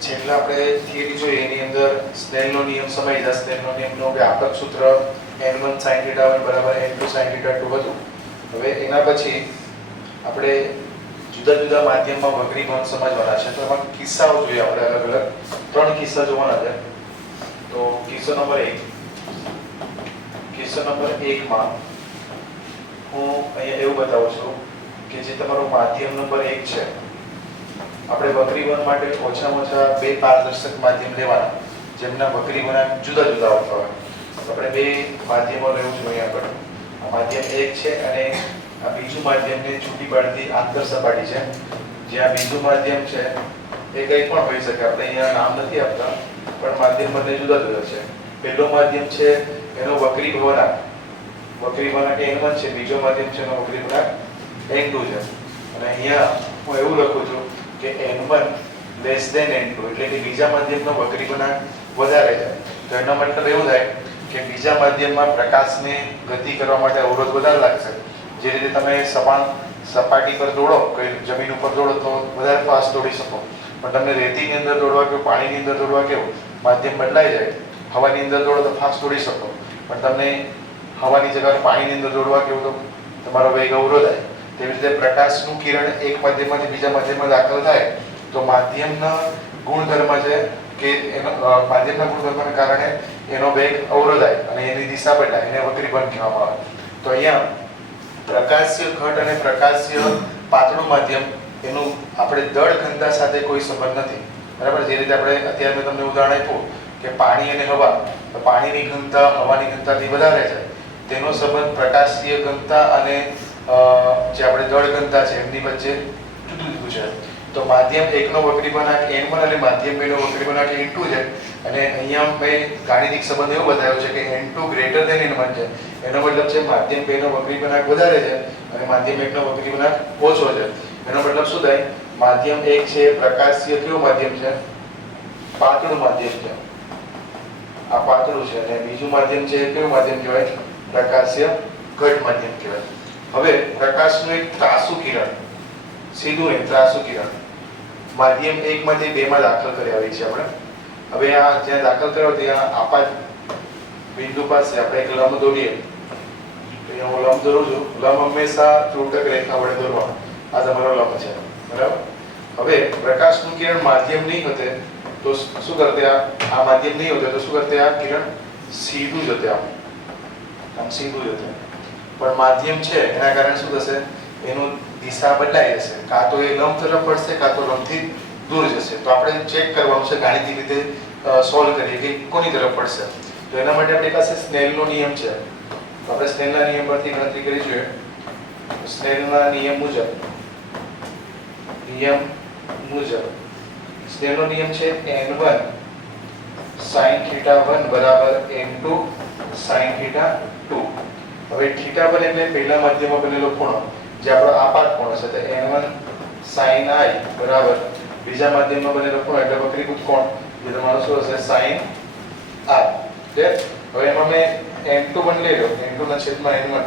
છેલ્લા આપણે થિયરી જોઈએ, એની અંદર સ્નેલનો નિયમ સમજ્યા સ્નેલનો નિયમનો વ્યાપક સૂત્ર n1 sin θ1 બરાબર n2 sin θ2 હતું. હવે એના પછી આપણે જુદા જુદા માધ્યમમાં વગરી વક્રીભવન સમજવાના છે, તો એમાં કિસ્સાઓ જોઈએ આપણે અલગ અલગ. ત્રણ કિસ્સા જોવાના છે. તો કિસ્સો નંબર એક. કિસ્સો નંબર એકમાં હું અહીંયા એવું બતાવું છું કે જે તમારો માધ્યમ નંબર એક છે આપણે વક્રીવન માટે ઓછામાં ઓછા બે પારદર્શક માધ્યમ લેવાના, જેમના વક્રીવના જુદા જુદા આવતા હોય. આપણે બે માધ્યમો લેવું જોઈએ આગળ. આ માધ્યમ એક છે અને આ બીજું માધ્યમને છૂટી પાડતી આંતર સપાટી છે. જે આ બીજું માધ્યમ છે, એ કંઈ પણ હોઈ શકે, આપણે અહીંયા નામ નથી આપતા, પણ માધ્યમ બંને જુદા જુદા છે. પહેલો માધ્યમ છે એનો વક્રી ભવનાંક વક્રી ભવનાંક n1 છે, બીજો માધ્યમ છે એનો વક્રી ભવનાંક n2 છે. અને અહીંયા હું એવું લખું છું કે n1 લેસ ધેન n2 એટલે કે બીજા માધ્યમનો વક્રી ભવનાંક વધારે છે તો એનો મતલબ એવું થાય કે બીજા માધ્યમમાં પ્રકાશને ગતિ કરવા માટે અવરોધ વધારે લાગશે. જે રીતે તમે સપાન સપાટી પર દોડો કોઈ જમીન ઉપર દોડો તો વધારે ફાસ્ટ દોડી શકો. પણ તમને રેતીની અંદર દોડવા કે પાણીની અંદર દોડવા કેવું, માધ્યમ બદલાઈ જાય. હવાની અંદર દોડો તો ફાસ્ટ દોડી શકો. પણ તમને હવાની જગ્યાએ પાણીની અંદર દોડવા કેવું તો તમારો વેગ અવરોધાય. તેવી રીતે પ્રકાશનું કિરણ એક માધ્યમમાંથી બીજા માધ્યમમાં દાખલ થાય તો માધ્યમના ગુણધર્મ છે કે એનો માધ્યમના ગુણધર્મને કારણે એનો વેગ અવરોધાય અને એની દિશા બદલાય, એને વક્રીભવન કહેવામાં આવે. તો અહીંયા પ્રકાશ્ય ઘટ અને પ્રકાશ્ય પાતળું માધ્યમ એનું આપણે દળ ઘનતા સાથે કોઈ સંબંધ નથી. બરાબર? જે રીતે આપણે અત્યારે મેં તમને ઉદાહરણ આપ્યું કે પાણી અને હવા પાણીની ઘનતા હવાની ઘનતાથી વધારે છે. તેનો સંબંધ પ્રકાશીય ઘનતા અને જે આપણે દળ ઘનતા છે, એમની વચ્ચે જુદું જુદું છે. તો માધ્યમ એકનો વક્રી બનાક n1 અને માધ્યમ બેનો વક્રી બનાક n2 છે. અને અહીંયા મેં ગાણિતિક સંબંધ એવો બતાવ્યો છે કે n2 greater than N one છે. એનો મતલબ છે માધ્યમ બેનો વક્રી બનાક વધારે છે અને માધ્યમ એકનો વક્રી બનાક ઓછો છે. એનો મતલબ શું થાય? માધ્યમ એક છે, પ્રકાશીય કેવું માધ્યમ છે? પાતળું માધ્યમ છે. આ પાતળું છે અને બીજું માધ્યમ છે કેવું માધ્યમ કહેવાય? પ્રકાશીય ઘટ માધ્યમ કહેવાય. હવે પ્રકાશનું એક ત્રાસુ કિરણ, સીધું એ ત્રાસુ કિરણ, માધ્યમ એકમાંથી બેમાં દાખલ કરી આવી છે આપણે. હવે આ જ્યાં દાખલ કર્યો ત્યાં આપાત બિંદુ પાસે આપણે એક લંબ દોરીએ. અહીંયા હું લંબ દોરું છું. લંબ હંમેશા ત્રુટક રેખા વડે દોરવાનો. આ તમારો લંબ છે. બરાબર? હવે પ્રકાશનું કિરણ માધ્યમ નહીં હોતે, તો શું કરતે આ? આ માધ્યમ નહીં હોતે, તો શું કરતે આ કિરણ? સીધું જતે આમ. સીધું જતે પણ માધ્યમ છે, એના કારણે શું થશે? એનું દિશા બદલાઈ જશે. કાં તો એ લંબ તરફ પડશે કાં તો લંબથી દૂર જશે. તો આપણે ચેક કરવાનું છે ગાણિતિક રીતે સોલ્વ કરીએ કે કોની તરફ પડશે તો એના માટે આપણી પાસે સ્નેલનો નિયમ છે. તો આપણે સ્નેલના નિયમ પરથી ગણતરી કરી જોઈએ. સ્નેલના નિયમ મુજબ નિયમ મુજબ, સ્નેલનો નિયમ છે n1 sin θ1 બરાબર n2 sin θ2 હવે θ1 એટલે પહેલા માધ્યમમાં બનેલો ખૂણો, જે આપણો આપાત ખૂણો છે, તો n1 sin i બરાબર બીજા માધ્યમમાં બનેલો ખૂણો, એટલે વક્રીભૂત કોણ? જે તમારો શું હશે sin r જે હવે એમાં મેં n2 પણ લઈ લો n2 ના છેદમાં n1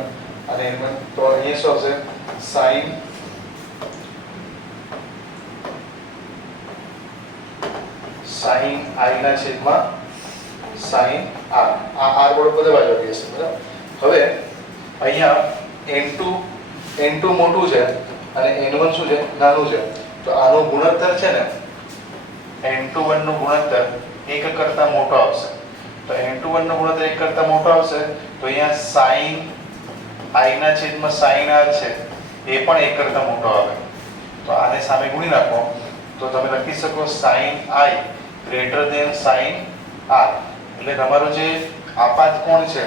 અને n1 તો અહીંયા શું આવશે? sin sin i ના છેદમાં sin r આ r વડે બધા બાજુ આવી જશે, બરાબર? હવે અહીંયા n2 n2 મોટું છે અને n1 શું છે? નાનું છે. તો આનો ગુણોત્તર છે ને n21 નો ગુણોત્તર એક કરતા મોટો આવશે. તો n21 નો ગુણોત્તર એક કરતા મોટો આવશે. તો અહીંયા sin i ના છેદમાં sin r છે, એ પણ એક કરતા મોટો આવે. તો આને સામે ગુણી નાખો. તો તમે લખી શકો sin i greater than sin r. એટલે તમારો જે આપાત કોણ છે,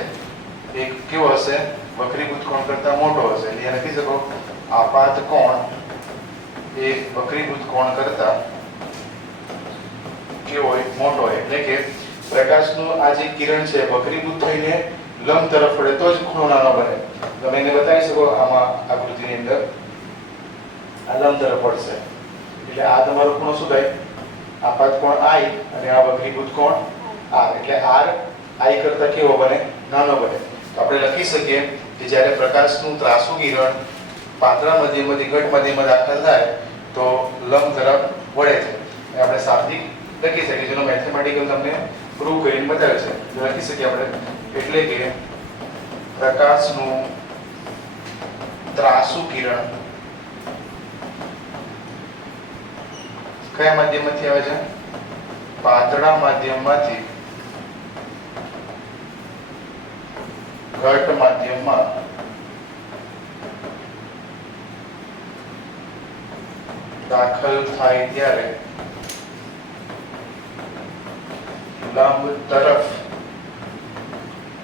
એ કેવો હશે? વક્રીભૂત કોણ કરતા મોટો હશે. એટલે લખી શકો આપાત કોણ એ વક્રીભૂત કોણ કરતા કેવો મોટો એટલે કે પ્રકાશનું આ જે કિરણ છે વક્રીભૂત થઈને લંબ તરફ વળે, તો જ ખૂણો નાનો બને. તમે એને બતાવી શકો આમાં આકૃતિની અંદર. આ લંબ તરફ વળશે. એટલે આ તમારો ખૂણો શું થાય? આપાત કોણ આઈ અને આ વક્રીભૂત કોણ આર. એટલે આર આઈ કરતા કેવો બને? નાનો બને. તો આપણે લખી શકીએ કે જ્યારે પ્રકાશનું ત્રાસુ કિરણ પાતળા મધ્યમાંથી ઘટ મધ્યમાં દાખલ થાય, તો લંબ તરફ વળે છે. એ આપણે શાબ્દિક લખી શકીએ જેનો મેથેમેટિકલ તમને પ્રૂવ કરીને બતાવે છે. લખી શકીએ આપણે. એટલે કે પ્રકાશનું ત્રાસુ કિરણ કયા માધ્યમમાંથી આવે છે? પાતળા માધ્યમમાંથી ઘટ માધ્યમમાં દાખલ થાય ત્યારે લંબ તરફ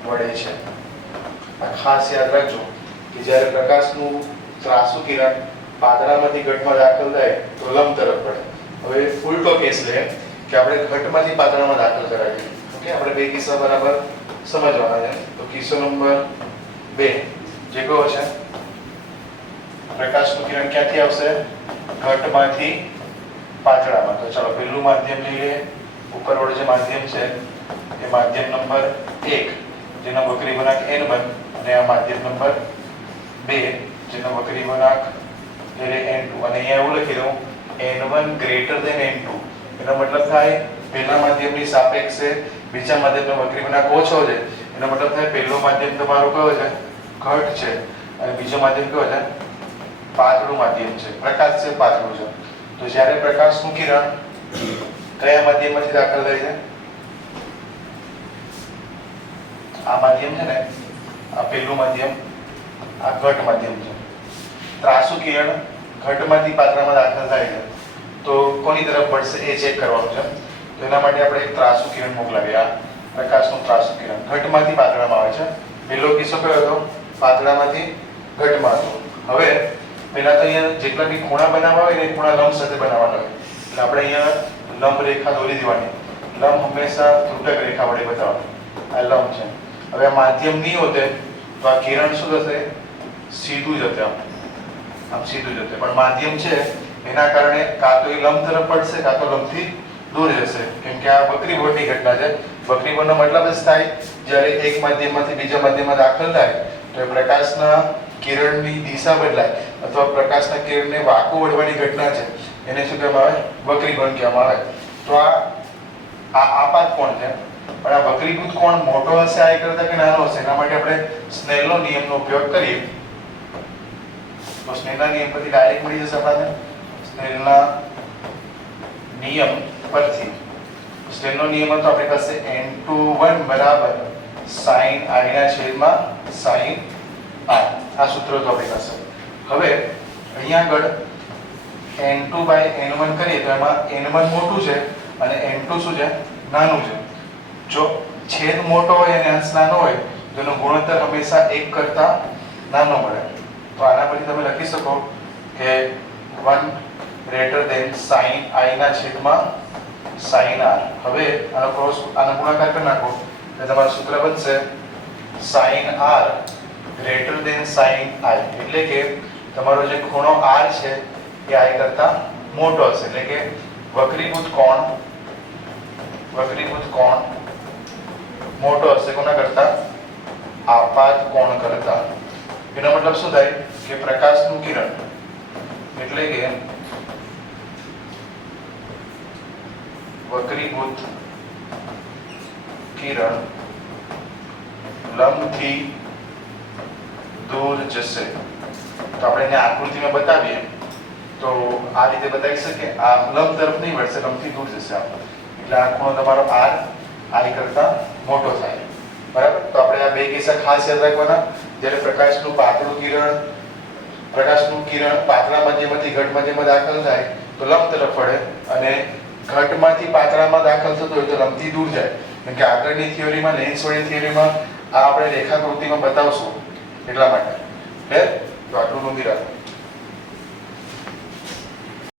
વળે છે. આ ખાસ યાદ રાખજો કે જ્યારે પ્રકાશનું ત્રાસુ કિરણ પાતળામાંથી ઘટમાં દાખલ થાય તો લંબ તરફ વળે. હવે ઉલટો કેસ લે કે આપણે ઘટમાંથી પાતળામાં દાખલ કરાવીએ. ઓકે? આપણે બે કિસ્સા બરાબર સમજવાના છે. તો કિસ્સો નંબર બે, જે કયો છે, પ્રકાશનું કિરણ ક્યાંથી આવશે? ઘટમાંથી પાતળામાં. તો ચાલો, પહેલું માધ્યમ લઈ લઈએ. ઉપરવાળું જે માધ્યમ છે, એ માધ્યમ નંબર એક, જેનો વક્રી ગુણાંક એન વન અને આ માધ્યમ નંબર બે, જેનો વક્રી ગુણાંક એટલે n2 અને અહીંયા એવું લખી દઉં N one greater than n2 એનો મતલબ થાય, પહેલા માધ્યમની સાપેક્ષે બીજા માધ્યમનો ગુણાંક ઓછો છે એનો મતલબ થાય પહેલો માધ્યમ તમારો કયો છે? ઘટ છે. અને બીજો માધ્યમ કયો છે? પાતળું માધ્યમ છે. પ્રકાશ છે, પાતળું છે. તો જ્યારે પ્રકાશનું કિરણ કયા માધ્યમમાંથી દાખલ થાય છે? આ માધ્યમ છે ને, આ પહેલું માધ્યમ, આ ઘટ માધ્યમ છે. ત્રાસુ કિરણ ઘટમાંથી પાત્રમાં દાખલ થાય છે. તો કોની તરફ પડશે એ ચેક કરવાનું છે. એના માટે આપણે એક ત્રાસુ કિરણ મોકલાવ્યા. પ્રકાશનું ત્રાસુ કિરણ. ઘટમાંથી પાતળામાં આવે છે. પહેલો કિસ્સો કયો હતો? પાતળામાંથી ઘટમાં હતો. હવે પહેલાં તો અહીંયા જેટલા બી ખૂણા બનાવવા હોય ને એ ખૂણા લંબ સાથે બનાવવાના હોય. એટલે આપણે અહીંયા લંબ રેખા દોરી દેવાની. લંબ હંમેશા ત્રુટક રેખા વડે બતાવવાની. આ લંબ છે. હવે આ માધ્યમ નહીં હોતે, તો આ કિરણ શું થશે? સીધું જ આમ. આમ સીધું જ હતે પણ માધ્યમ છે, એના કારણે કાં તો એ લંબ તરફ પડશે, કાં તો લંબથી દૂર રહેશે કેમ કે આ બકરી બોર્ડની ઘટના છે. બકરી બોર્ડનો મતલબ જ થાય, જ્યારે એક માધ્યમમાંથી બીજા માધ્યમમાં દાખલ થાય, તો પ્રકાશના કિરણની દિશા બદલાય અથવા પ્રકાશના કિરણને વાંકું વળવાની ઘટના છે. એને શું કહેવામાં આવે? બકરી બન કહેવામાં આવે. તો આ આ આપાત કોણ છે? પણ આ વક્રીભૂત કોણ મોટો હશે, આ કરતા કે નાનો હશે? એના માટે આપણે સ્નેલનો નિયમનો ઉપયોગ કરીએ. તો સ્નેલના નિયમ પરથી ડાયરેક્ટ મળી જશે આપણને. સ્નેલના નિયમ પરથી સ્ટેનનો નિયમ હતો આપણી પાસે n21 બરાબર sin i ના છેદમાં sin r. આ સૂત્ર તો આપણી પાસે. હવે અહીંયા આગળ n2 બાય n1 કરીએ તો એમાં n1 મોટું છે અને n2 શું છે? નાનું છે. જો છેદ મોટો હોય અને અંશ નાનો હોય, તો એનો ગુણોત્તર હંમેશા એક કરતા નાનો મળે. તો આના પરથી તમે લખી શકો કે 1 ગ્રેટર ધેન sin i ના છેદમાં sin r હવે આનો ક્રોસ આનો ગુણાકાર કરી નાખો. એટલે તમારું સૂત્ર બનશે sin r greater than sin i એટલે કે તમારો જે ખૂણો r છે એ i કરતા મોટો હશે. એટલે કે વક્રીભૂત કોણ વક્રીભૂત કોણ મોટો હશે કોના કરતા? આપાત કોણ કરતા? એનો મતલબ શું થાય? કે પ્રકાશનું કિરણ. એટલે કે વક્રીભૂત કિરણ લંબથી દૂર જશે. તો આપણે એને આકૃતિમાં બતાવીએ, તો આ રીતે બતાવી શકીએ આ લંબ તરફ નહીં વળશે લંબથી દૂર જશે એટલે આ ખૂણો તમારો આર, આઈ કરતા મોટો થાય. બરાબર? તો આપણે આ બે કિસ્સા ખાસ યાદ રાખવાના. જ્યારે પ્રકાશનું પાતળું કિરણ, પ્રકાશનું કિરણ પાતળા મધ્યમાંથી, ઘટ મધ્યમાં દાખલ થાય, તો લંબ તરફ વળે અને ઘટમાંથી પાતળામાં દાખલ થતો હોય તો રમતી દૂર જાય. કેમ કે આગળની થિયરીમાં લેન્સ વળી થિયરીમાં આ આપણે રેખાકૃતિમાં બતાવશું એટલા માટે. બે તો આટલું નોંધી રાખો.